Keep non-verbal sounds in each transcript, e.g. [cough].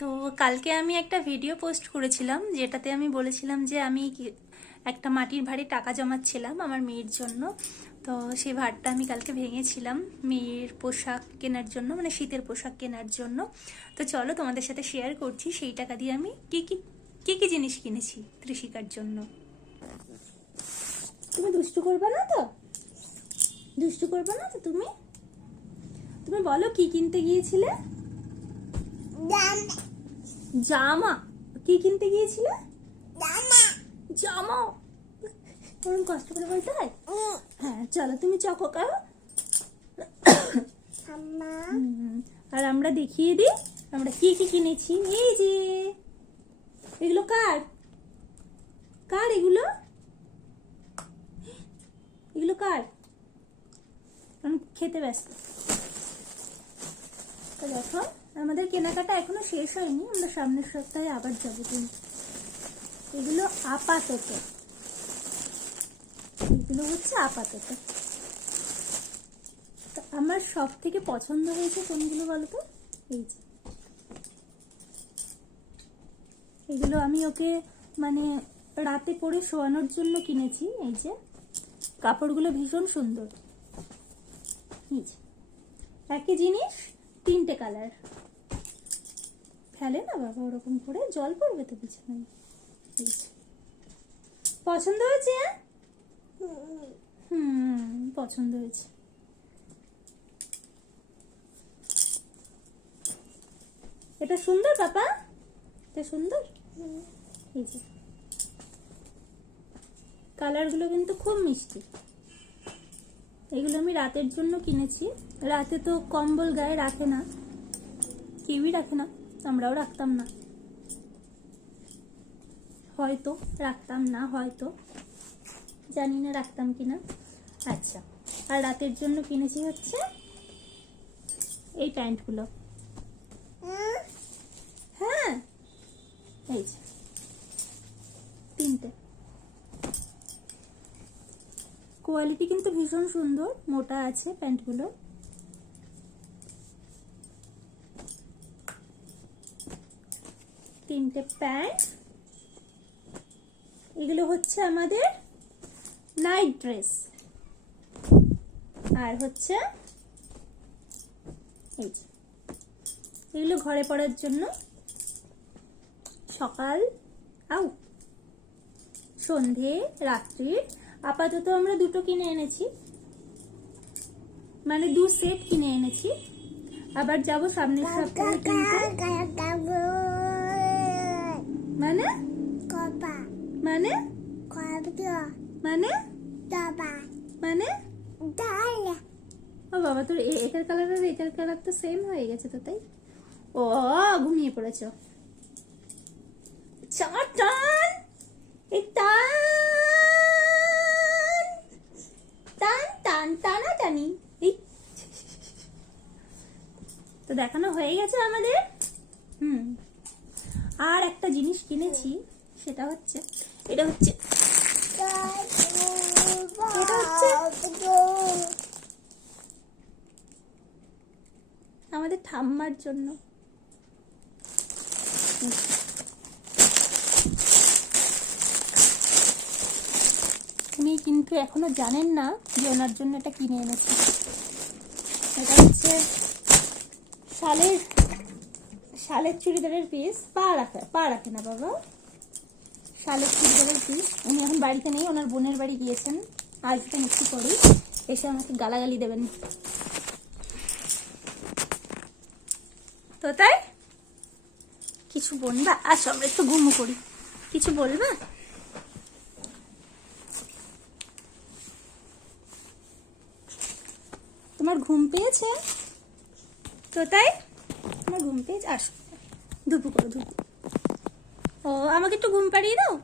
তো কালকে আমি একটা ভিডিও পোস্ট করেছিলাম, যেটাতে আমি বলেছিলাম যে আমি একটা মাটির ভারে টাকা জমাচ্ছিলাম আমার মেয়ের জন্য। তো সেই ভারটা আমি কালকে ভেঙেছিলাম মেয়ের পোশাক কেনার জন্য মানে শীতের পোশাক কেনার জন্য। তো চলো তোমাদের সাথে শেয়ার করছি, সেই টাকা দিয়ে আমি কি কি কি কি জিনিস কিনেছি কৃষিকার জন্য। তুমি দুষ্টু করবে না তো? দুষ্টু করবে না তো তুমি? তুমি বলো কি কিনতে গিয়েছিলে? জামা। কি কিনতে গিয়েছিলে? জামা। ওরকম কষ্ট করে বলতে হয়? হ্যাঁ চলো তুমি চকো হুম, আর আমরা দেখিয়ে দিই আমরা কি কি কিনেছি। এই যে এগুলো কার? কার এগুলো? এগুলো কার? খেতে ব্যস্ত। দেখো আমাদের কেনাকাটা এখনও শেষ হয়নি, আমরা সামনের সপ্তাহে আবার যাব কিন্তু। এগুলো আপাতত। এগুলো হচ্ছে আপাতত। আমার সব থেকে পছন্দ হয়েছে কোনগুলো বলো তো এই যে। এগুলো আমি ওকে মানে রাতে পরে শোয়ানোর জন্য কিনেছি, এই যে। কাপড়গুলো ভীষণ সুন্দর। এই একই জিনিস তিনটে কালার। ফেলে না বাবা ওরকম করে জল পড়বে তো বিছানায়। পছন্দ হয়েছে হুম পছন্দ হয়েছে। এটা সুন্দর পাপা। এটা সুন্দর? এই যে। কালারগুলো কিন্তু খুব মিষ্টি। এগুলো আমি রাতের জন্য কিনেছি। রাতে তো কম্বল গায়ে রাখে না। কেউই রাখে না আমরাও রাখতাম না। হয়তো রাখতাম না হয়তো। জানি না রাখতাম কিনা। আচ্ছা আর রাতের জন্য কিনেছি হচ্ছে এই প্যান্টগুলো। হ্যাঁ এই তিনটে। কোয়ালিটি কিন্তু ভীষণ সুন্দর, মোটা আছে প্যান্টগুলো। তিনটে প্যান্ট। এগুলো হচ্ছে আমাদের নাইট ড্রেস। আর হচ্ছে এগুলো ঘরে পড়ার জন্য সকাল, আউ, সন্ধে, রাত্রির আপাতত আমরা দুটো কিনে এনেছি। মানে দু সেট কিনে এনেছি। আবার যাব সামনের সপ্তাহে কিনতে। মানে? মানে? মানে? মানে? ও বাবা তোর এটার কালার আর এটার কালার তো সেম হয়ে গেছে তো তাই? ও ঘুমিয়ে পড়েছ। চার টান এই টান টান টান টানা টানি তো দেখানো হয়ে গেছে আমাদের। হুম। আর একটা জিনিস কিনেছি, সেটা হচ্ছে, এটা হচ্ছে এটা হচ্ছে আমাদের ঠাম্মার জন্য উনি কিন্তু এখনও জানেন না যে ওনার জন্য এটা কিনে এনেছি। এটা হচ্ছে শালের শালের চুড়িদারের পিস পা রাখে পা রাখে না বাবা। শালের চুড়িদারের পিস উনি এখন বাড়িতে নেই, ওনার বোনের বাড়ি গিয়েছেন। আসবেন একটু করি। এসে আমাকে গালাগালি দেবেন। তো তাই? কিছু বলবা? আসো আমরা একটু ঘুমো করি। কিছু বলবা? তোমার ঘুম পেয়েছে। তো তাই তোমার ঘুম পেয়েছে। আসো ধুপু করো ধুপু ও আমাকে একটু ঘুম পাড়িয়ে দাও।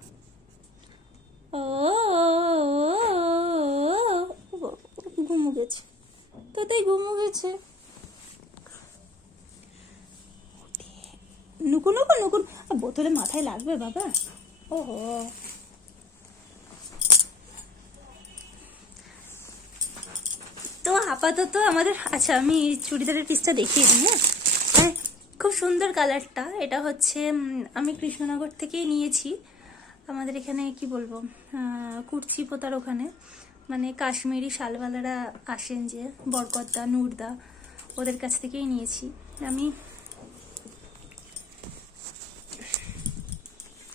ও ঘুমু গেছে। তো তাই ঘুমু গেছে। নুকু নুকু নুকু আ, বোতলে মাথায় লাগবে বাবা। ওহো। তো আপাতত আমাদের আচ্ছা আমি চুড়িদারের পিসটা দেখিয়ে দিই হ্যাঁ? হ্যাঁ খুব সুন্দর কালারটা এটা হচ্ছে আমি কৃষ্ণনগর থেকেই নিয়েছি। আমাদের এখানে, কি বলব কুর্চি পোতার ওখানে। মানে কাশ্মীরি শালওয়ালারা আসেন যে বরকদ্দা নূরদা, ওদের কাছ থেকেই নিয়েছি। আমি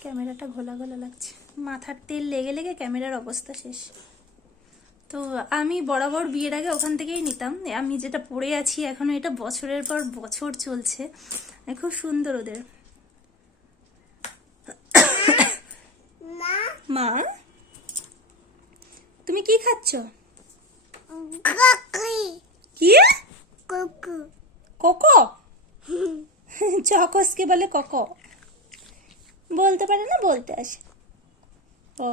ক্যামেরাটা ঘোলা ঘোলা লাগছে। মাথার তেল লেগে লেগে ক্যামেরার অবস্থা শেষ। তো আমি বরাবর বিয়ের আগে ওখান থেকেই নিতাম। আমি যেটা পরে আছি এখনও এটা বছরের পর বছর চলছে। খুব সুন্দর ওদের। মা? মা তুমি কি খাচ্ছ? কি? কোকো। চকসকে বলে কোকো। বলতে পারে না বলতে আসে। ও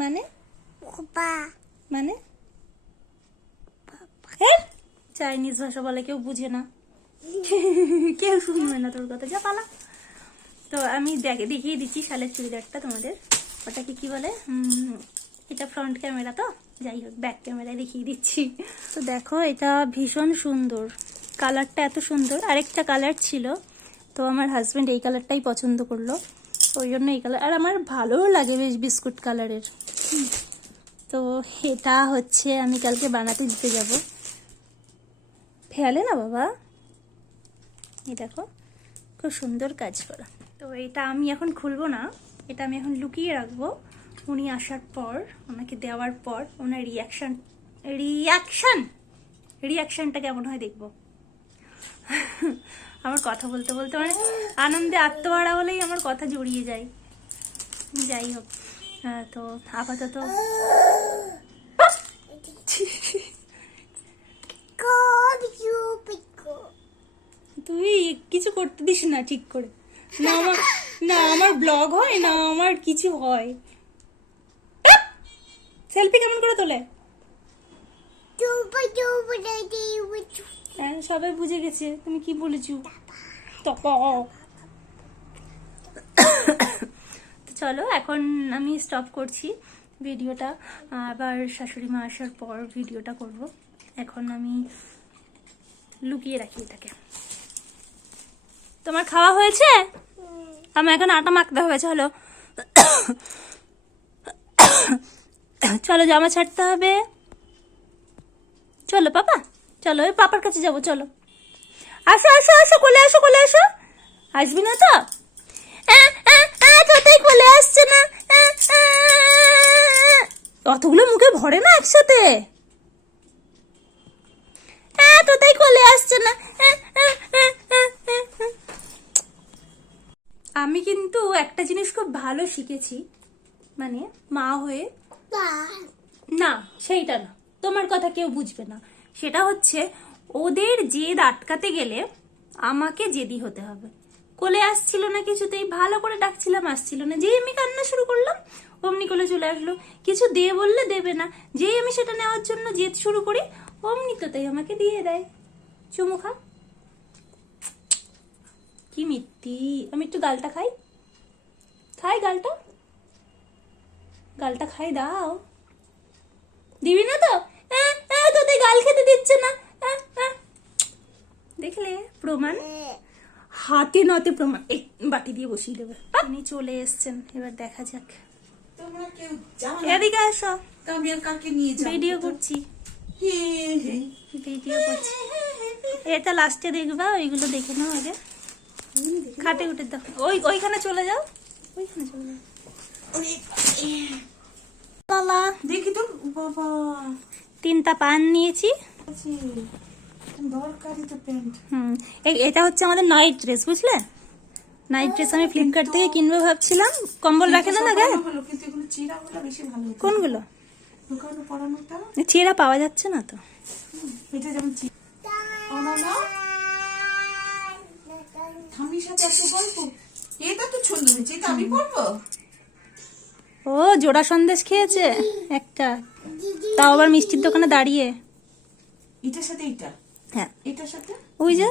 মানে? কুপা মানে? চাইনিজ ভাষা বলে কেউ বুঝে না। কেউ শুনবে না তোর কথা। যা পালা। তো আমি দেখে দেখিয়ে দিচ্ছি শালের চুড়িদারটা তোমাদের। ওটাকে কি বলে? এটা ফ্রন্ট ক্যামেরা তো? যাই হোক ব্যাক ক্যামেরায় দেখিয়ে দিচ্ছি। তো দেখো এটা ভীষণ সুন্দর। কালারটা এত সুন্দর। আরেকটা কালার ছিল। তো আমার হাজব্যান্ড এই কালারটাই পছন্দ করল। ওই জন্য এই কালার আর আমার ভালোও লাগে বেশ বিস্কুট কালারের তো এটা হচ্ছে আমি কালকে বানাতে দিতে যাব। ফেয়ালে না বাবা? এই দেখো, খুব সুন্দর কাজ করা। তো এটা আমি এখন খুলবো না, এটা আমি এখন লুকিয়ে রাখব। উনি আসার পর ওনাকে দেওয়ার পর, ওনার রিয়াকশান রিয়াকশান রিয়াকশানটা কেমন হয় দেখব। আমার কথা বলতে বলতে মানে আনন্দে আত্মহারা হলেই আমার কথা জড়িয়ে যায়। যাই হোক তো আপাতত তুই কিছু করতে দিস না ঠিক করে। না আমার না আমার ব্লগ হয় না আমার কিছু হয়। সেলফি কেমন করে তোলে? হ্যাঁ সবাই বুঝে গেছে তুমি কি বলেছ? তপা তো চলো এখন আমি স্টপ করছি। ভিডিওটা আবার শাশুড়ি মা আসার পর ভিডিওটা করব। এখন আমি লুকিয়ে রাখি এটাকে। তোমার খাওয়া হয়েছে? আমার এখন আটা মাখতে হবে, চলো। চলো, জামা ছাড়তে হবে। চলো, পাপা। চলো, ওই পাপার কাছে যাব, চলো। আসো আসো আসো, কোলে আসো কোলে আসো। আসবি না তো? কোলে আসছে না। অতগুলো মুখে ভরে না একসাথে? তোতাই কোলে আসছে না। আমি কিন্তু একটা জিনিস খুব ভালো শিখেছি মানে মা হয়ে। না সেইটা না তোমার কথা কেউ বুঝবে না। সেটা হচ্ছে ওদের জেদ আটকাতে গেলে আমাকে জেদি হতে হবে। কোলে আসছিল না কিছুতেই, ভালো করে ডাকছিলাম, আসছিল না। যেই আমি কান্না শুরু করলাম, অমনি কোলে চলে আসলো। কিছু দে বললে দেবে না। যেই আমি সেটা নেওয়ার জন্য জেদ শুরু করি, অমনি তো তাই আমাকে দিয়ে দেয়। চুমু খা। কি মিত্তি আমি একটু গালটা খাই। খাই গালটা? গালটা খাই, দাও। দিবি না তো? তোদের গাল খেতে দিচ্ছে না। দেখলে প্রমাণ? হাতে নাতে প্রমাণ এই বাটি দিয়ে বসিয়ে দেবে। তিনি চলে এসছেন। এবার দেখা যাক। তোমরা কেউ যাও না। এদিকে আসো। আমি আর কাকে নিয়ে যাব ভিডিও করছি। ভিডিও করছি। এটা লাস্টে দেখবা ওইগুলো দেখে নাও আগে। খাটে উঠে দাও। ওই ওইখানে চলে যাও। ওইখানে চলে যাও। দেখি তো। বাবা। তিনটা পান নিয়েছি। আছে দরকারি তো প্যান্ট। হুম এই- এটা হচ্ছে আমাদের নাইট ড্রেস বুঝলে? নাইট ড্রেস আমি ফ্লিপকার্ট থেকে কিনবো ভাবছিলাম। কম্বল রাখে না না গায়ে ভালো কিন্তু এগুলো চিরা বেশি ভালো কোনগুলো? দোকানে পরানোটা? চেরা পাওয়া যাচ্ছে না তো। এটা যেমন চিরা থামির সাথে এত গল্প। এটা তো সুন্দর হয়েছে এটা আমি পরবো? ও জোড়া সন্দেশ খেয়েছে? একটা। তাও আবার মিষ্টির দোকানে দাঁড়িয়ে। এটার সাথে এটা এটার সাথে? ওই যে?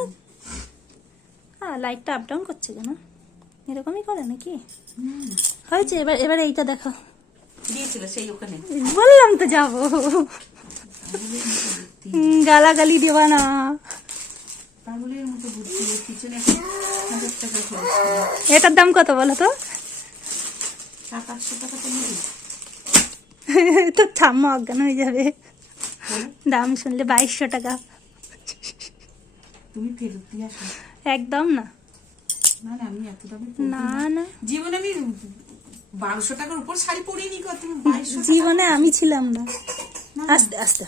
হ্যাঁ লাইটটা আপ ডাউন করছে কেন? এরকমই করে নাকি? হয়েছে এবার এবার এইটা দেখো। দিয়েছিল সেই ওখানে। বললাম তো যাব। গালাগালি দেবা না। পাগলের মতো বুদ্ধি পিছনে হাজার টাকা খরচ এটার দাম কত বলো তো? সাত আটশো টাকা তো [laughs] তো ঠাম্মা অজ্ঞান হয়ে যাবে। দাম শুনলে বাইশশো টাকা। তুমি ফেরত দিয়ে আসো। একদম না। না না আমি এত দামে না না। জীবনে আমি বারোশো টাকার উপর শাড়ি পরিনি কত জীবনে আমি ছিলাম না। আস্তে আস্তে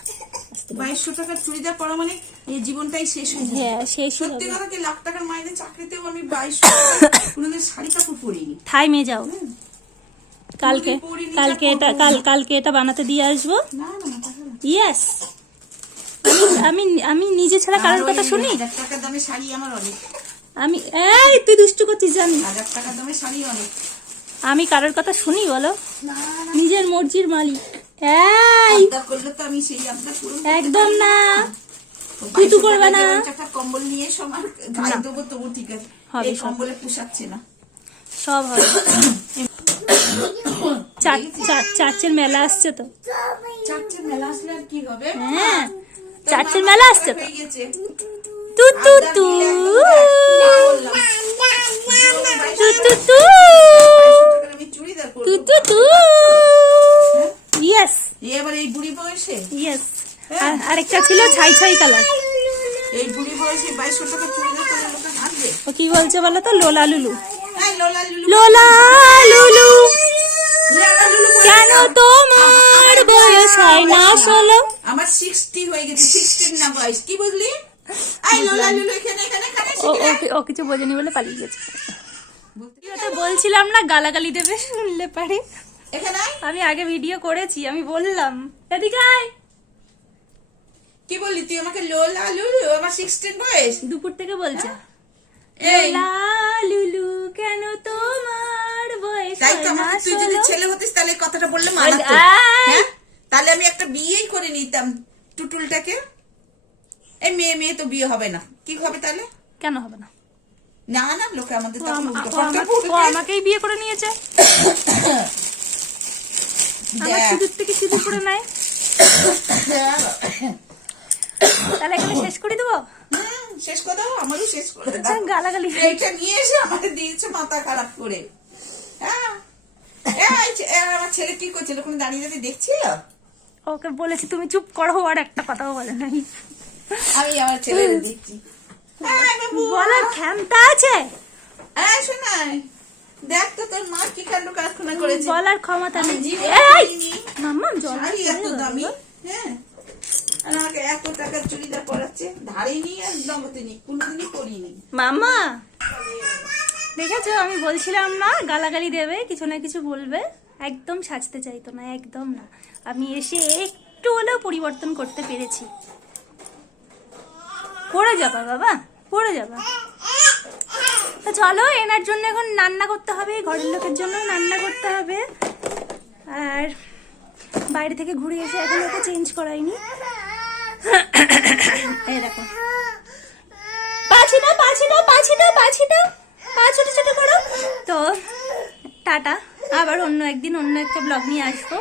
বাইশশো টাকার চুড়িদার পরা মানে এই জীবনটাই শেষ হয়ে হ্যাঁ শেষ সত্যি কথা কি লাখ টাকার মাইনে চাকরিতেও আমি বাইশশো কোনোদিন শাড়ি কাপড় পরিনি। থাইমে যাও। কালকে কালকে এটা কাল কালকে এটা বানাতে দিয়ে আসব। ইয়েস আমি আমি নিজে ছাড়া কারোর কথা শুনি? হাজার দামে শাড়ি আমার অনেক। আমি এই তুই দুষ্টু করছিস জানি। হাজার টাকার দামে শাড়ি অনেক। আমি কারোর কথা শুনি বলো? নিজের মর্জির মালিক। এই! করলে তো আমি সেই আবদার পূরণ করতে একদম না। তো করবে না। একটা কম্বল নিয়ে এসো গায়ে দেবো তবু ঠিক আছে। এই। কম্বলে পোষাচ্ছে না। সব হবে। চার- চার- চার্চের মেলা আসছে তো। চারটে মেলা আসলে আর কি হবে? হ্যাঁ। চার্চের মেলা আসছে তো হয়ে। তু তু তু। তু তু তু 2200। তু ইয়েস এবার এই বুড়ি বয়সে ইয়েস আরেকটা ছিল ছাই ছাই কালার এই বুড়ি বয়সে বাইশশো টাকা চুড়িদার পরে লোকে ও কি বলছে বলো তো লোলা লুলু লোলা লুলু কেন। তোমার বয়স হয় না ষোলো আমার সিক্সটি হয়ে গেছে সিক্সটির না বয়স কি বুঝলি? এই লোলা লুলু এখানে এখানে এখানে ও কিছু বোঝেনি বলে পালিয়ে গেছে। বলছিলাম না গালাগালি দেবে শুনলে পারে। আমি আগে ভিডিও করেছি আমি বললাম। এদিকে আয়। কি বললি তুই আমাকে লোলা লুলু আমার সিক্সটিন বয়স? দুপুর থেকে বলছে। এই। লোলা লুলু কেন তোমার বয়স তাই তো তুই যদি ছেলে হতিস তাহলে কথাটা বললে আয়। তাহলে আমি একটা বিয়েই করে নিতাম টুটুলটাকে। এই মেয়ে মেয়ে তো বিয়ে হবে না। কি হবে তাহলে? কেন হবে না? না না লোকে আমাদের আমাকেই বিয়ে করে নিয়েছে। আমার সিঁদুর থেকে সিঁদুর করে নেয় তাহলে এখানে শেষ করে দেবো? শেষ করে দাও আমারও শেষ করে দাও। গালাগালি। এইটা নিয়ে এসে আমাদের দিয়েছে মাথা খারাপ করে। হ্যাঁ। আমার ছেলে কি করছিল ওখানে দাঁড়িয়ে দাঁড়িয়ে দেখছিল? ওকে বলেছি তুমি চুপ করো আর একটা কথাও বলে নাই। আমি আমার ছেলে দেখছি। এই বাবু, বলার ক্ষমতা আছে? এই শোনাই দেখ তো তোর মা কি কাণ্ড কারখানা করেছে। বলার ক্ষমতা নেই। মাম্মা জল এত দামি হ্যাঁ? আর আমাকে এত টাকার চুড়িদার পরাচ্ছে ধারে নি আর নগদে নি কোনোদিনই করিনি মাম্মা! দেখেছ আমি বলছিলাম না গালাগালি দেবে কিছু না কিছু বলবে। একদম সাজতে চাইতো না, একদম না। আমি এসে একটু হলেও পরিবর্তন করতে পেরেছি। পড়ে যাবা বাবা, পড়ে যাবা। তা চলো, এনার জন্য এখন রান্না করতে হবে, ঘরের লোকের জন্য রান্না করতে হবে। আর বাইরে থেকে ঘুরে এসে এখন ওকে চেঞ্জ করাইনি। এই দেখো। পাছি না পাছি না পাছি না পাছি না। পা ছোট ছোট করো। তো, টাটা। আবার অন্য একদিন অন্য একটা ব্লগ নিয়ে আসব।